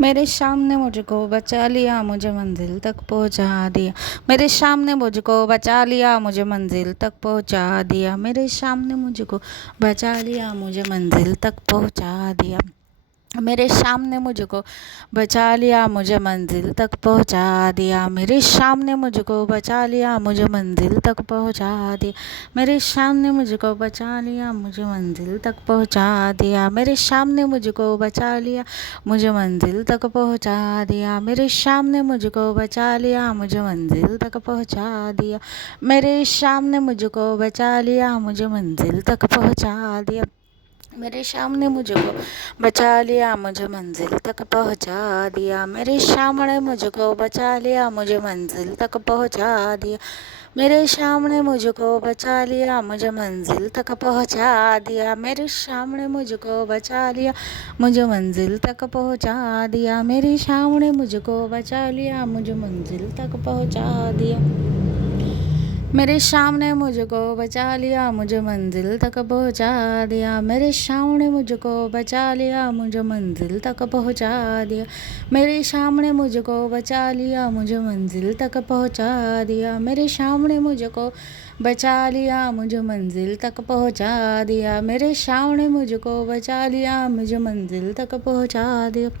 मेरे शाम ने मुझको बचा लिया, मुझे मंजिल तक पहुँचा दिया। मेरे शाम ने मुझको बचा लिया, मुझे मंजिल तक पहुँचा दिया। मेरे शाम ने मुझको बचा लिया, मुझे मंजिल तक पहुँचा दिया। मेरे शाम ने मुझको बचा लिया, मुझे मंजिल तक पहुँचा दिया। मेरे शाम ने मुझको बचा लिया, मुझे मंजिल तक पहुँचा दिया। मेरे शाम ने मुझको बचा लिया, मुझे मंजिल तक पहुँचा दिया। मेरे शाम ने मुझको बचा लिया, मुझे मंजिल तक पहुँचा दिया। मेरे शाम ने मुझको बचा लिया, मुझे मंजिल तक पहुँचा दिया। मेरे शाम ने मुझको बचा लिया, मुझे मंजिल तक पहुँचा दिया। मेरे शाम ने मुझको बचा लिया, मुझे मंजिल तक पहुँचा दिया। मेरे शाम ने मुझको बचा लिया, मुझे मंजिल तक पहुँचा दिया। मेरे शाम ने मुझको बचा लिया, मुझे मंजिल तक पहुँचा दिया। मेरे शाम ने मुझको बचा लिया, मुझे मंजिल तक पहुँचा दिया। मेरी शाम ने मुझको बचा लिया, मुझे मंजिल तक पहुँचा दिया। मेरे शाम ने मुझको बचा लिया, मुझे मंजिल तक पहुँचा दिया। मेरे शाम ने मुझको बचा लिया, मुझे मंजिल तक पहुँचा दिया। मेरे शाम ने मुझको बचा लिया, मुझे मंजिल तक पहुँचा दिया। मेरे शाम ने मुझको बचा लिया, मुझे मंजिल तक पहुँचा दिया। मेरे शाम ने मुझको बचा लिया, मुझे मंजिल तक पहुँचा दिया।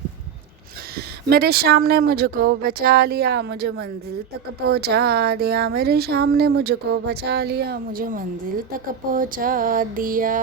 मेरे शाम ने मुझको बचा लिया, मुझे मंजिल तक पहुँचा दिया। मेरे शाम ने मुझको बचा लिया, मुझे मंजिल तक पहुँचा दिया।